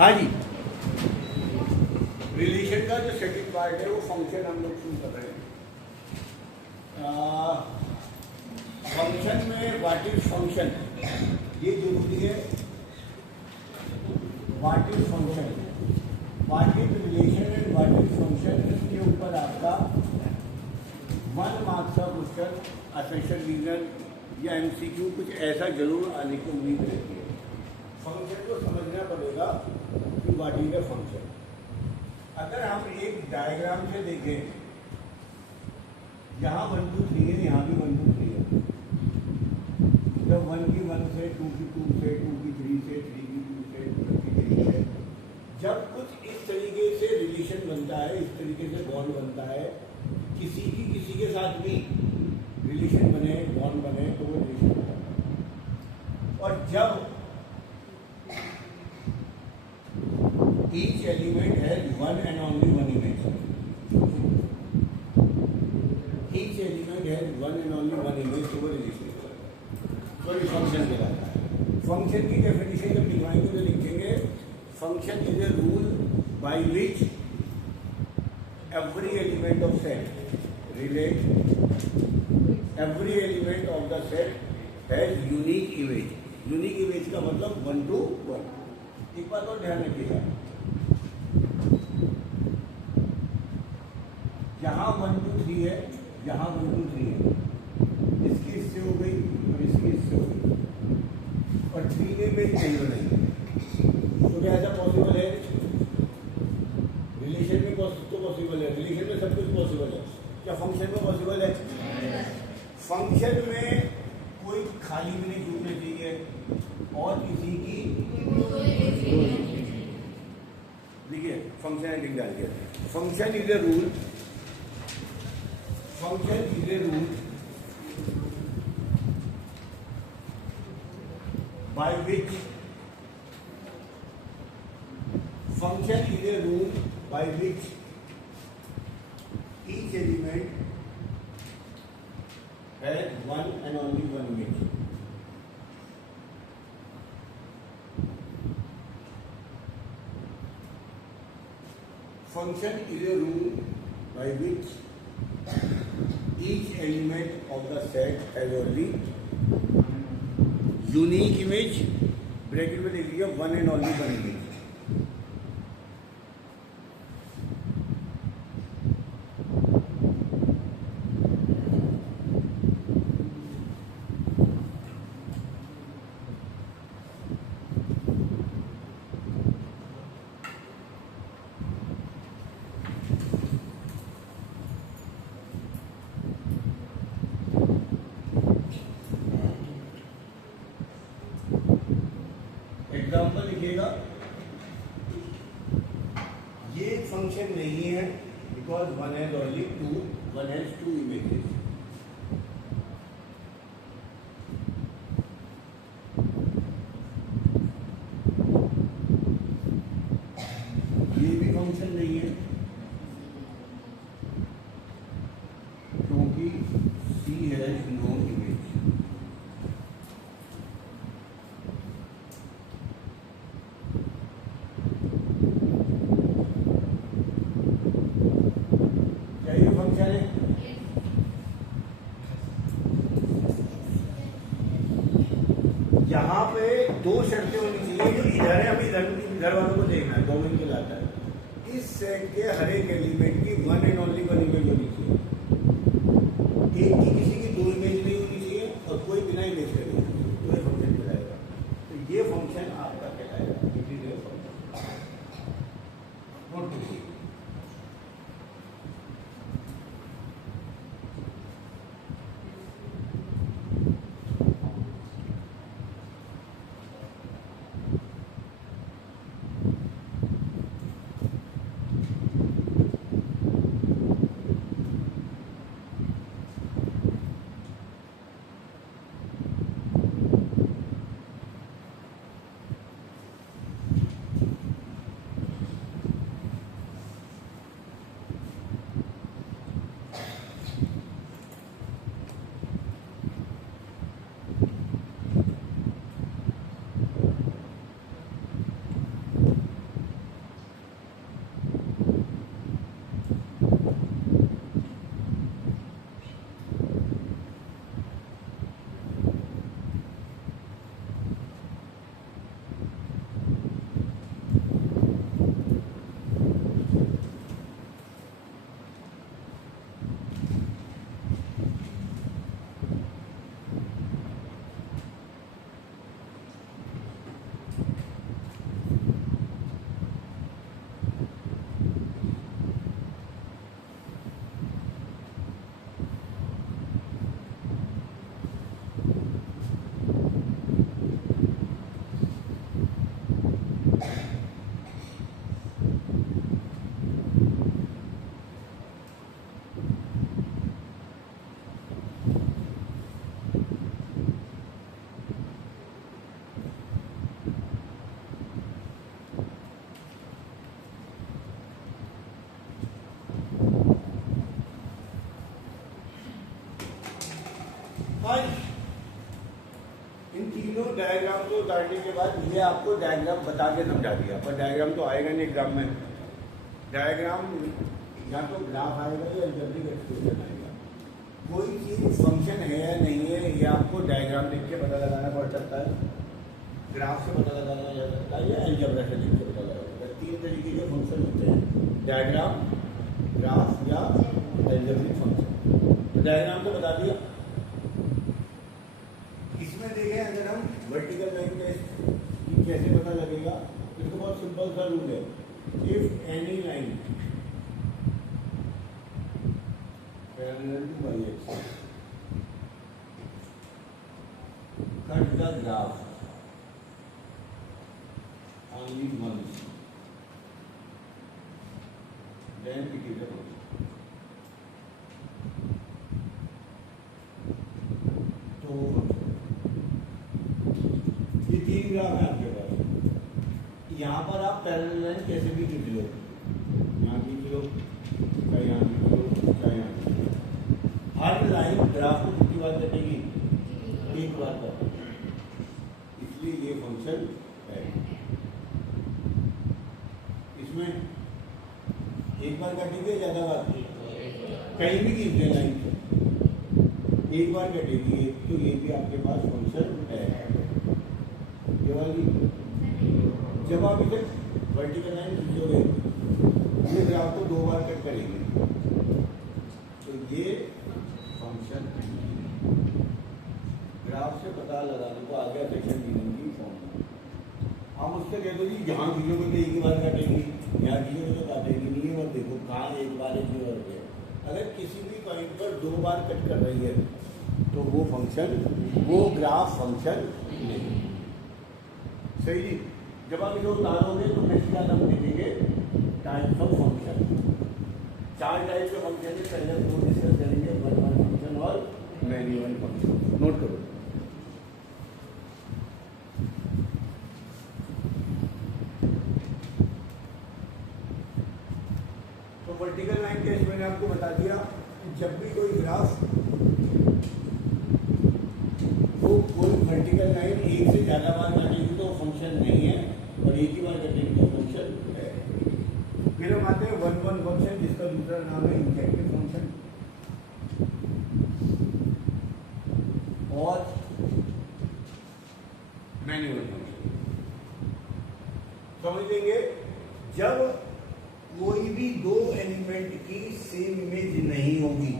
हाँ जी, रिलेशन का जो सेकंड पार्ट है वो फंक्शन हम लोग शुरू कर रहे हैं। फंक्शन में व्हाट इज फंक्शन ये जरूरी है। What is function, what is relation and what is function, इसके ऊपर आपका 1 मार्क्स का क्वेश्चन असेशन रीजन या एमसीक्यू कुछ ऐसा जरूर आने की उम्मीद रहती है। फंक्शन को समझना पड़ेगा कि व्हाट इज अ फंक्शन। अगर हम एक डायग्राम से देखें, यहाँ 1 2 3 है, यहाँ भी 1 2 3 है। जब 1 की 1 से, 2 की 2 से, 2 की 3 से, 3 की 2 से, 4 की 3 से, जब कुछ इस तरीके से रिलेशन बनता है, इस तरीके से बॉन्ड बनता है, किसी के साथ भी रिलेशन बने, बॉन्ड बने, तो वो रिलेशन बनता है। और जब each element has one and only one image, each element has one and only one image, तो वो रिलेशन तो ये फंक्शन कहलाता है। फंक्शन की डेफिनेशन जब लिखवाएंगे तो लिखेंगे function is a rule by which every element of set relate, every element of the set has unique image। Unique image का मतलब 1 to 1। एक बात और ध्यान रखिएगा, यहाँ 1 2 3 है, यहाँ 1 2 3 है, इसकी इससे हो गई और इसकी इससे हो गई, और 3 में भी नहीं नहीं, तो क्या ऐसा पॉसिबल है? रिलेशन में तो पॉसिबल है, रिलेशन में सब कुछ पॉसिबल है, क्या फंक्शन में पॉसिबल है? फंक्शन में कोई खाली भी नहीं छूटना चाहिए और किसी की देखिए फंक्शन हेडिंग डाल दिया। Function is a rule, function is a rule by which, function is a rule by which each element has one and only one image। Function is a rule by which each element of the set has only unique image, bracket में लिख लिया one and only one image। Example लिखिएगा, ये function नहीं है because one has only two, one has two images. ये भी function नहीं है क्योंकि सी हैज नो इमेज। यहाँ पे 2 शर्तें होनी चाहिए, जो इधर है, अभी इधर वालों को देखना है, 2 मिनट के लाता है। इस सेट के हर एक एलिमेंट की 1 एंड ओनली 1 इमेज होनी चाहिए। एक की किसी की 2 इमेज नहीं होनी चाहिए और कोई बिना इमेज का नहीं, तो ये फंक्शन कहलाएगा। तो ये फंक्शन आपका कहलाएगा। डायग्राम को उतारने के बाद ये आपको डायग्राम बता के समझा दिया, पर डायग्राम तो आएगा नहीं एग्जाम में। डायग्राम या तो ग्राफ आएगा या अलजेब्रिक एक्सप्रेशन आएगा। कोई चीज़ फंक्शन है या नहीं है ये आपको डायग्राम देख के पता लगाना पड़ सकता है, ग्राफ से पता लगाना जा सकता है, या अलजेब्रा से देख के पता लगा सकता है। 3 तरीके के फंक्शन होते हैं, डायग्राम, ग्राफ या अलजेब्रिक फंक्शन। तो डायग्राम तो बता दिया। इसमें देखें अगर हम वर्टिकल लाइन टेस्ट कैसे पता लगेगा, इसको बहुत सिंपल सा रूल है। If any line parallel to Y axis cut the graph only once, then it is a function. तो ये 3 ग्राफ है आपके पास। यहाँ पर आप पैरेलल लाइन कैसे भी खींच लो, यहाँ खींच लो, चाहे यहाँ खींच लो, चाहे यहाँ खींच लो। हर लाइन ग्राफ को कितनी बार कटेगी? 1 बार कटेगी, इसलिए ये फंक्शन है। इसमें 1 बार कटेगी, ज्यादा बार कहीं भी खींच दें लाइन से 1 बार कटेगी, तो ये भी आपके पास फंक्शन है। ये वाली जब आप इसे वर्टिकल लाइन खींचोगे ये ग्राफ को 2 बार कट करेगी, तो ये फंक्शन ग्राफ से पता लगाने को आ गया सेक्शन मीनिंग की फॉर्म। आप उससे कह दो जी जहाँ खींचोगे तो 1 बार काटेगी, यहाँ खींचोगे तो काटेगी नहीं है। और देखो कहाँ 1 बार 1 बार है। अगर किसी भी पॉइंट पर 2 बार कट कर रही है तो वो फंक्शन, वो ग्राफ फंक्शन नहीं। सही जी। जब आप इसे उतारोगे तो नेक्स्ट क्लास हम देखेंगे टाइप्स ऑफ फंक्शन। 4 टाइप के फंक्शन है, पहले हम 2 डिस्कस करेंगे, वन फंक्शन और मैनी वन फंक्शन। नोट करो। तो वर्टिकल लाइन केस मैंने आपको बता दिया, जब भी कोई ग्राफ वो कोई वर्टिकल लाइन 1 से ज़्यादा बार काटेगी तो फंक्शन नहीं है, और 1 ही बार काटेगी तो फंक्शन है। फिर हम आते हैं वन फंक्शन, जिसका दूसरा नाम है इंजेक्टिव फंक्शन, और मैन्युअल फंक्शन। समझ लेंगे, जब कोई भी 2 एलिमेंट की सेम इमेज नहीं होगी,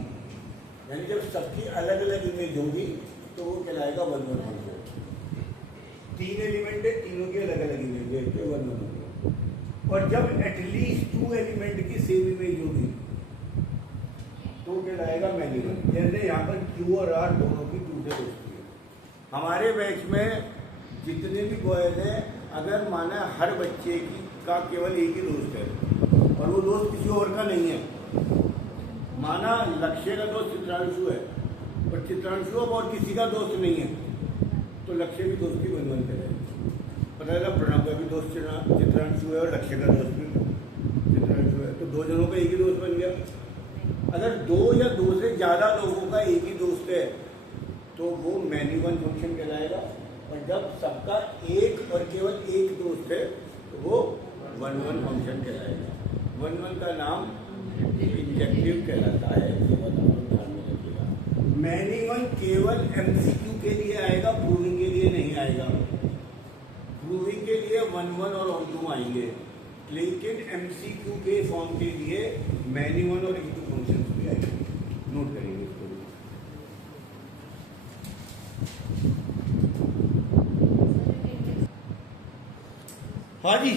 यानी जब सबकी अलग अलग इमेज होगी तो वो कहलाएगा वन फंक्शन। 3 एलिमेंट है, तीनों की अलग अलग इमेज है, तो वन फंक्शन। और जब एटलीस्ट 2 एलिमेंट की सेम इमेज होगी तो कहलाएगा मैन्युअल। जैसे यहाँ पर Q और R दोनों की 2 से दोस्ती है। हमारे बैच में जितने भी बॉयज हैं, अगर माना हर बच्चे का केवल एक ही दोस्त है और वो दोस्त किसी और का नहीं है, माना लक्ष्य का दोस्त चित्रांशु है और चित्रांशु अब और किसी का दोस्त नहीं है, तो लक्ष्य की दोस्ती वन करेगा। पता लगा प्रणव का भी दोस्त चित्रांशु है और लक्ष्य का दोस्त भी चित्रांशु है, तो 2 जनों का एक ही दोस्त बन गया। अगर 2 या 2 से ज़्यादा लोगों का एक ही दोस्त है तो वो मैनी वन फंक्शन कहलाएगा। और जब सबका एक और केवल एक दोस्त है तो वो वन फंक्शन कहलाएगा। वन का नाम इंजेक्टिव कहलाता है, ये ध्यान में रखिएगा। मैनी वन केवल MCQ के लिए आएगा, प्रूविंग के लिए नहीं आएगा। प्रूविंग के लिए 1 और ऑन 2 आएंगे, लेकिन MCQ के फॉर्म के लिए मैनी वन और E2 फंक्शन भी आएंगे। नोट करेंगे इसको। हाँ जी,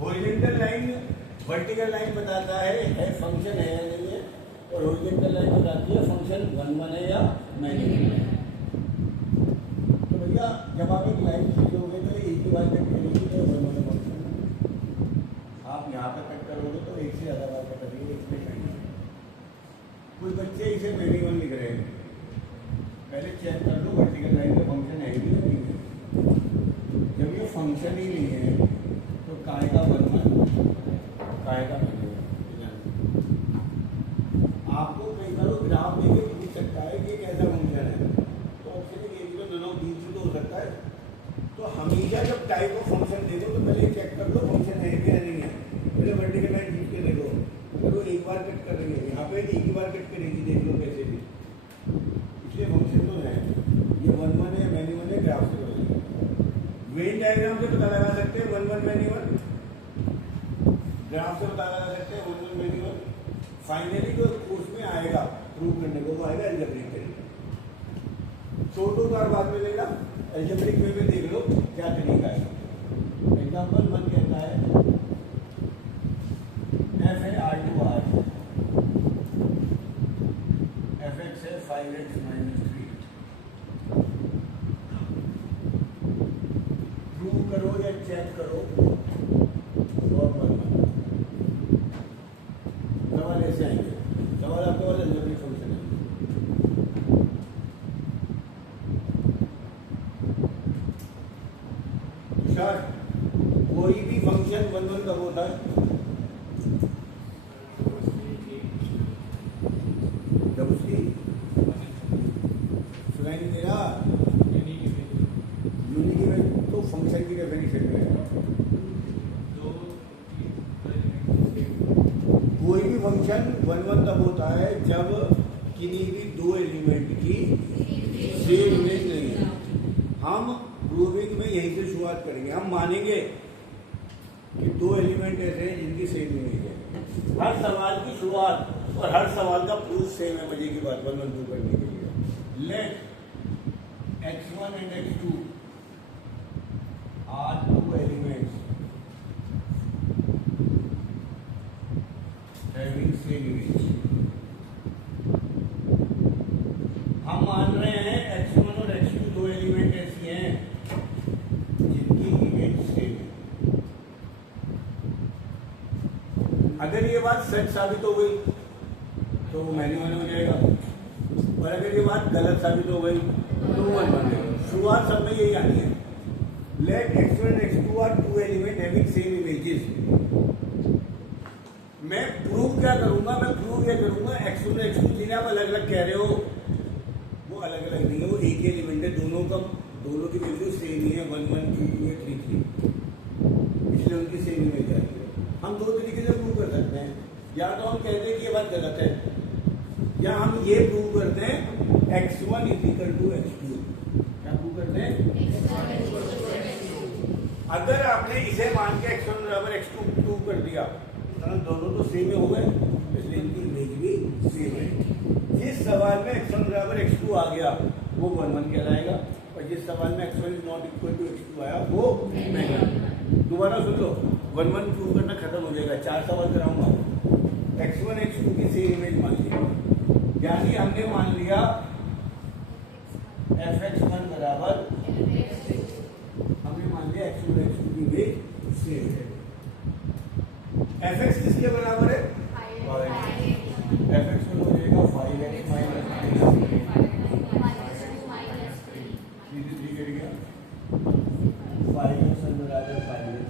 हॉरिजॉन्टल लाइन वर्टिकल लाइन बताता है फंक्शन है या नहीं है, और हॉरिजॉन्टल लाइन बताती है फंक्शन 1 है या मैनी है। तो भैया जब आप एक लाइन खींचोगे तो एक ही बार कट करेगी तो 1 फंक्शन, आप यहाँ पर कट करोगे तो 1 से ज़्यादा बार कट करेंगे, इसमें मैनी। कुछ बच्चे इसे मैनी वन लिख रहे हैं, पहले चेक कर लो वर्टिकल लाइन का फंक्शन है भी नहीं है। जब ये फंक्शन ही नहीं है तो काय का बनना, काय का बनेगा। आपको कई बार ग्राफ देके पूछ सकता है कि कैसा फंक्शन है, तो ऑप्शन ए भी तो दोनों बीच तो हो में एक ही बार कट करेगी, देख लो कैसे भी। इसलिए फंक्शन तो है, ये 1 1 है, मैनी 1 है, ग्राफ से बदलेंगे। वेन डायग्राम से पता लगा सकते हैं 1 1 मैनी 1, ग्राफ से पता लगा सकते हैं 1 1 मैनी 1। फाइनली जो उसमें आएगा प्रूव करने को, वो आएगा एल्जेब्रिक तरीका। छोटो का बाद में लेना, एल्जेब्रिक वे में देख लो क्या तरीका है। एग्जाम्पल 1 कहता है f है r2r, fx है 5x - 3। प्रूव करो या चेक करो और बनना। सवाल ऐसे आएंगे, सवाल आपका वाला एल्जेब्रिक फंक्शन है। तुषार, कोई भी फंक्शन 1 1 कब होता है? जब उसकी सुनाई नहीं दे रहा, यूनिटी में तो फंक्शन की डेफिनेशन में कोई भी फंक्शन 1 1 तब होता है जब किन्हीं भी दो एलिमेंट की सेम इमेज नहीं है। हम प्रूविंग में यहीं से शुरुआत करेंगे। हम मानेंगे कि दो एलिमेंट ऐसे हैं जिनकी सेम इमेज है। हर सवाल की शुरुआत और हर सवाल का प्रूफ सेम है। मजे की बात 1 1 प्रूव करने के लिए late x1 and x2 are two elements having same image। हम मान रहे हैं x1 और x2 दो एलिमेंट ऐसी हैं जिनकी इमेज सेम है। अगर ये बात सच साबित हो गई तो वो मैनी 1 हो जाएगा, और अगर ये बात गलत साबित हो गई तो 1 बन जाएगा। शुरुआत सब में यही आनी है। Let x1 and x2 are two element having same images. मैं प्रूव क्या करूंगा? मैं प्रूव ये करूंगा x1 और x2 जिन्हें आप अलग अलग कह रहे हो वो अलग अलग नहीं है, वो एक ही एलिमेंट है। दोनों की वैल्यू सेम ही है, 1 1 2 2 है 3 3, इसलिए उनकी सेम इमेज आ रही है। हम दो तरीके से प्रूव कर सकते हैं, या तो हम कहते हैं कि ये बात गलत है, या हम ये प्रूव करते हैं x1 = x2। क्या प्रूव करते हैं? अगर आपने इसे मान के x1 = x2 प्रूव कर दिया तो दोनों तो सेम हो गए, इसलिए इनकी इमेज भी सेम है। जिस सवाल में x1 = x2 आ गया वो 1 1 कहलाएगा, और जिस सवाल में x1 ≠ x2 आया वो मैनी। दोबारा सुन लो, 1 1 प्रूव करना खत्म हो जाएगा। 4 सवाल कराऊंगा। x1 x2 की सेम इमेज मान लिया, यानी हमने मान लिया fx1 बराबर, हमने मान लिया x1 x2 की इमेज सेम है। fx किसके बराबर है? 5x। fx1 हो जाएगा 5x - 3 कर गया 5x1 बराबर 5x,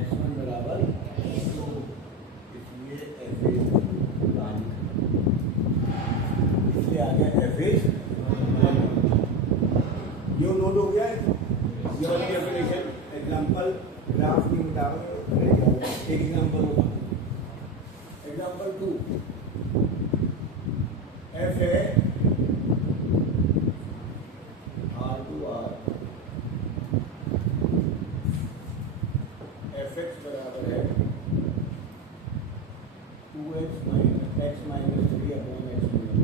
x1 बराबर 2, इसलिए इसलिए आ गया fx 1। ये नोट हो गया है, ये वाली डेफिनेशन। एग्जांपल ग्राफ की मुताबिक एक एग्जांपल होगा। एग्जांपल 2, f है r2r, fx बराबर है 2x - x - 3 upon x - 3।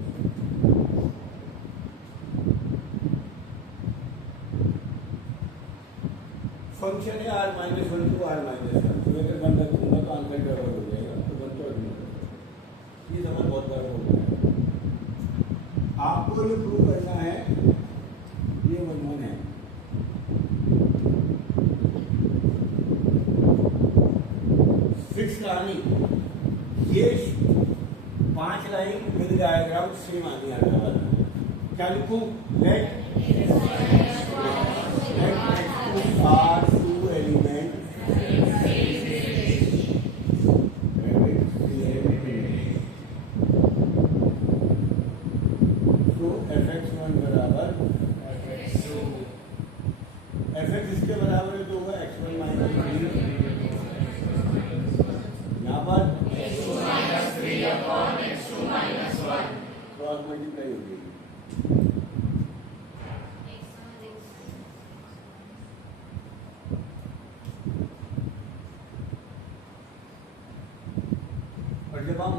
Function है r - 1 to r - 1। तो अगर 1 रख दूंगा तो आंसर गड़बड़ हो जाएगा, तो 1 तो रखना पड़ेगा। ये समझ बहुत गड़बड़ हो गया। आपको ये प्रूव करना है ये 1 1 है। फिक्स कहानी, ये 5 लाइन विद डायग्राम सेम आनी है। क्या लिखूं? Late x2 are two element तो fx1 बराबर fx इसके बराबर है तो होगा x1 - 3। यहाँ पर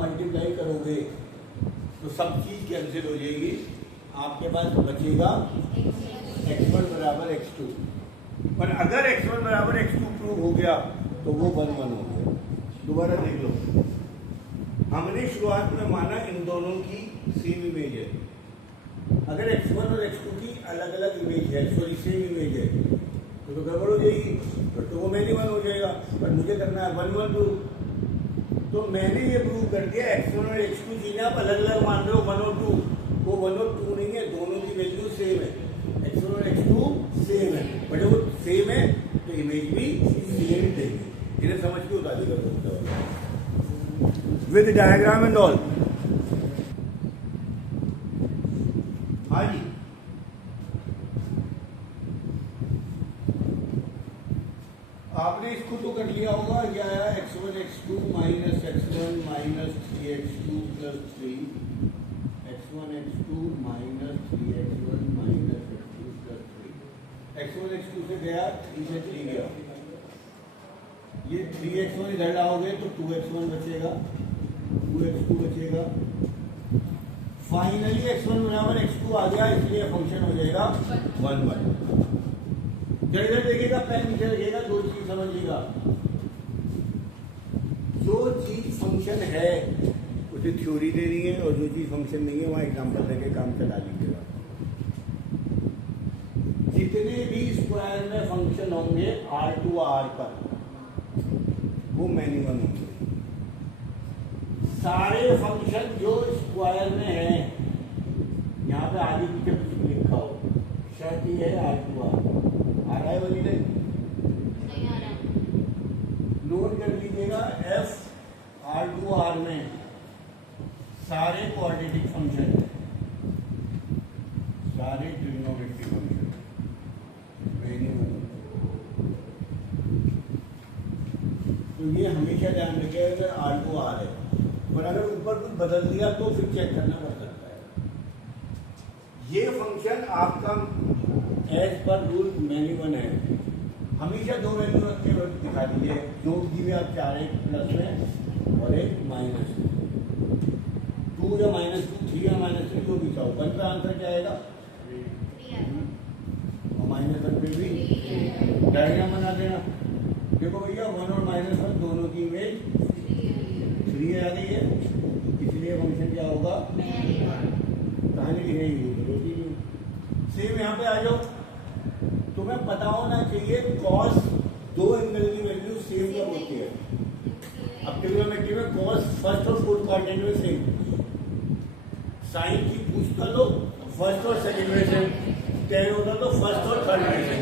मल्टीप्लाई करोगे तो सब चीज कैंसिल हो जाएगी, आपके पास बचेगा x1 बराबर x2। पर अगर x1 बराबर x2 प्रूव हो गया तो वो 1 1 हो गया। दोबारा देख लो, हमने शुरुआत में माना इन दोनों की सेम इमेज है। अगर x1 और x2 की अलग अलग इमेज है, सॉरी सेम इमेज है, तो गड़बड़ हो जाएगी, तो वो मैंने 1 हो जाएगा। पर मुझे करना है 1 1 प्रूव, तो मैंने ये प्रूव कर दिया x1 और x2 चीजें आप अलग अलग मान रहे हो 1 और 2, वो 1 और 2 नहीं है, दोनों की वैल्यू सेम है। x1 और x2 सेम है, पर जब वो सेम है तो इमेज भी सेम देगी। इन्हें समझ के उतारी करो विद डायग्राम एंड ऑल। हाँ जी, आपने इसको तो कर लिया होगा, क्या आया x1 x2 minus x1 minus 3x2 plus 3, x1 x2 minus 3x1 minus x2 plus 3। x1 x2 से गया 3 से 3 गया, ये 3x1 इधर लाओगे तो 2x1 बचेगा, 2x2 बचेगा। फाइनली x1 बराबर x2 आ गया, इसलिए फंक्शन हो जाएगा 1 1। जब इधर देखिएगा पेन नीचे रखिएगा, दो चीज समझिएगा, जो चीज फंक्शन है उसे थ्योरी देनी है, और जो चीज फंक्शन नहीं है वहां एग्जांपल देके काम चला लीजिएगा। जितने भी स्क्वायर में फंक्शन होंगे R टू R पर, वो मैनिमम होंगे। सारे फंक्शन जो स्क्वायर में है, यहाँ पे आगे पीछे कुछ लिखा हो, शर्त ये है R टू R आ रहा है वाली नहीं आ रहा। नोट कर लीजिएगा, f R टू R में सारे क्वाड्रेटिक फंक्शन है, सारे ट्रिग्नोमेट्रिक फंक्शन तो ये हमेशा ध्यान रखिए, अगर R टू R है, पर अगर ऊपर कुछ बदल दिया तो फिर चेक करना पड़ सकता है। ये फंक्शन आपका एज पर रूल मैनिमम है, हमेशा दो वैल्यू रख के दिखा दीजिए, जो भी आप चाह रहे हैं, प्लस में और एक माइनस 2 या माइनस 2, 3 या माइनस 3, जो भी चाहो। 1 का आंसर क्या आएगा, और माइनस 1 पे भी डायग्राम बना देना। देखो भैया 1 और माइनस 1 दोनों की इमेज 3 आ गई है, इसलिए फंक्शन क्या होगा, कहानी लिखेंगे जरूरी नहीं। सेम यहाँ पे आ जाओ, तुम्हें पता होना चाहिए कॉस दो एंगल की वैल्यू सेम कब होती है। अब ट्रिग्नोमेट्री में कॉस फर्स्ट और फोर्थ क्वाड्रेंट में सेम, साइन की पूछ कर लो फर्स्ट और सेकंड में सेम, टेन होता तो फर्स्ट और थर्ड में सेम।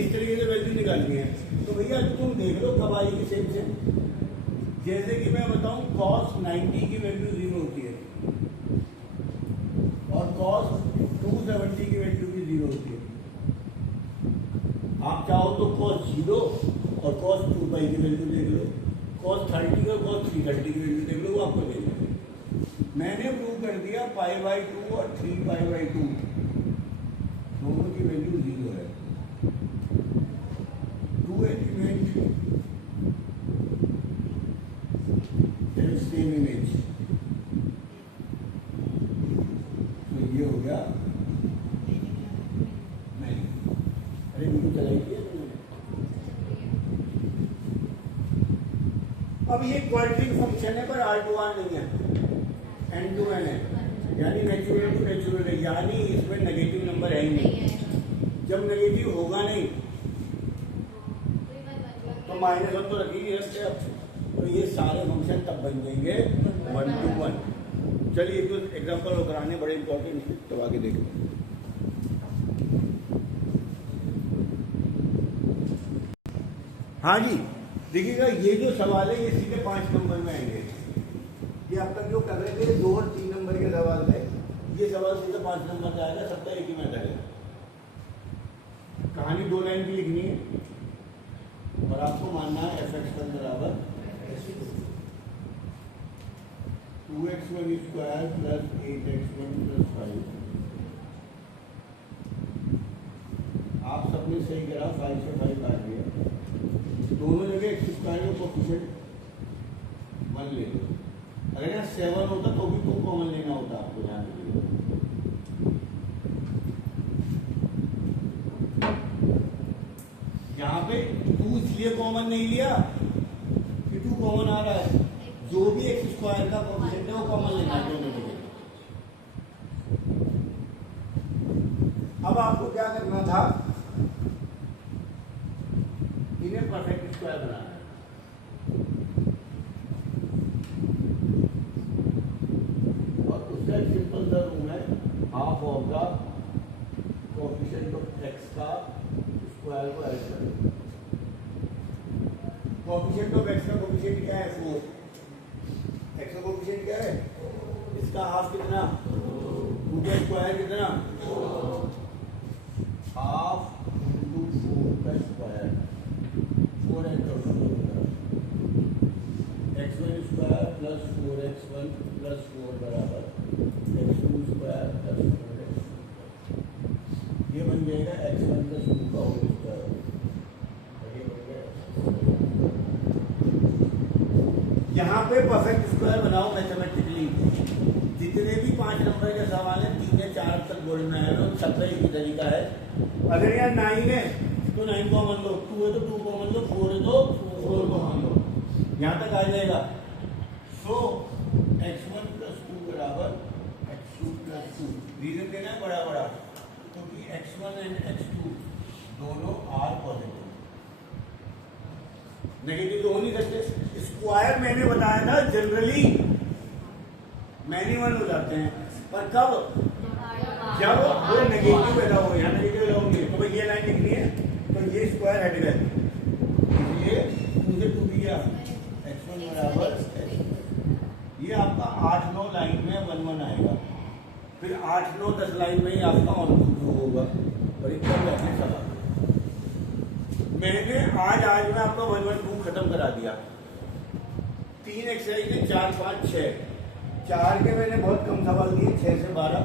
इस तरीके से वैल्यू निकालनी है। तो भैया तुम देख लो कब आएगी सेम सेम। जैसे कि मैं बताऊं कॉस 90 की वैल्यू 0 होती है, और कॉस 270 की वैल्यू भी 0 होती है। आप चाहो तो cos 0 और cos 2 पाई की वैल्यू देख लो, cos 30 और cos 330 की वैल्यू देख लो, वो आपको देख लो। मैंने प्रूव कर दिया π/2 और 3π/2 दोनों की वैल्यू 0 है। 2 एलिमेंट सेम इमेज, तो ये हो गया। अब ये क्वाड्रेटिक फंक्शन है, पर R टू R नहीं है, N टू N है, यानी नेचुरल टू नेचुरल है, यानी इसमें नेगेटिव नंबर है ही नहीं। जब नेगेटिव होगा नहीं तो -1 तो रखेगी रखते अब। तो ये सारे फंक्शन तब बन जाएंगे 1 to 1। चलिए एक दो एग्जाम्पल और कराने बड़े इंपॉर्टेंट है, तो आगे देखो। हाँ जी देखिएगा, ये जो सवाल है ये सीधे 5 नंबर में आएंगे। ये अब तक जो कर रहे थे 2 और 3 नंबर के सवाल थे, ये सवाल सीधे 5 नंबर का आएगा। सबका एक ही मेथड है, कहानी 2 लाइन की लिखनी है और आपको मानना है f(x1) बराबर 2x1 square plus 8x1 plus 5। आप सबने सही करा, 5 से 5 काट दिया, दोनों जगह x स्क्वायर में कोएफिशिएंट 1 ले लो। अगर यहाँ 7 होता तो भी 2 कॉमन लेना होता आपको, ध्यान रखिए। यहाँ पे 2 इसलिए कॉमन नहीं लिया कि 2 कॉमन आ रहा है, जो भी एक्स स्क्वायर का कोएफिशिएंट है वो कॉमन लेना है दोनों जगह। अब आपको क्या करना था, इन्हें परफेक्ट स्क्वायर बनाना है। और उसका एक सिंपल सा रूल है, half of the coefficient of x का स्क्वायर को ऐड करें। कोएफिशिएंट ऑफ एक्स का कोएफिशिएंट क्या है? 4। एक्स का कोएफिशिएंट क्या है? इसका हाफ कितना? 2 का स्क्वायर कितना? हाफ इंटू 4 का square, 4x x1 square plus 4x1 plus 4 बराबर x2 स्क्वायर प्लस 4x2। ये बन जाएगा x1 प्लस 2 का होल स्क्वायर। ये बन गया। यहाँ पे परफेक्ट स्क्वायर बनाओ मैथमेटिकली। जितने भी 5 नंबर के सवाल हैं 3 या 4 तक बोर्ड में आए हैं, सबका एक ही तरीका है। अगर यहाँ 9 है तो 9 कॉमन लो, 2 है तो 2 कॉमन लो, 4 है तो 4 कॉमन लो, यहाँ तक आ जाएगा। सो x1 प्लस 2 बराबर x2 प्लस 2। रीजन देना है बड़ा बड़ा, क्योंकि x1 एंड x2 दोनों आर पॉजिटिव, नेगेटिव तो हो नहीं सकते। स्क्वायर मैंने बताया था जनरली मैनिमल हो जाते हैं, पर कब? जब वो नेगेटिव पैदा हो, यहाँ नेगेटिव पैदा होंगे तो भाई ये लाइन लिखनी है, तो ये स्क्वायर हट गए, ये 2 से 2 भी गया, x1 बराबर ये आपका 8-9 लाइन में 1-1 आएगा, फिर 8-9-10 लाइन में ही आपका 1-2 होगा। और एक सवाल मैंने आज में आपका 1-1-2 खत्म करा दिया। 3 एक्सरसाइज है, 4, 5, 6, 4 के मैंने बहुत कम सवाल दिए, 6 से 12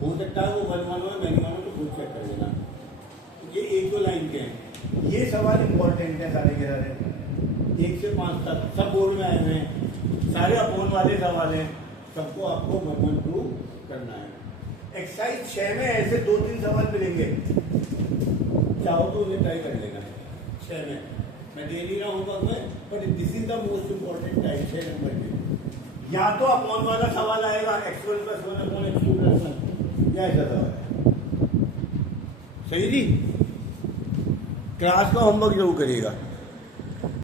हो सकता है वो 1-1 हो, मैंने मानो तो खुद चेक कर लेना। ये 1-2 लाइन के हैं, ये सवाल इंपॉर्टेंट है सारे के सारे, 1 से 5 तक सब बोर्ड में आए हुए हैं, सारे अपोन वाले सवाल हैं, सबको आपको 1-1-2 करना है। एक्सरसाइज 6 में ऐसे 2-3 सवाल मिलेंगे, चाहो तो उन्हें ट्राई कर लेना। 6 में मैं दे नहीं रहा हूँ मैं, पर this is the most important type 6 number के। या तो अपॉन वाला सवाल आएगा x1 plus 1 upon x2 plus 1, या ऐसा सवाल है। सही जी, क्लास का होमवर्क जरूर करिएगा।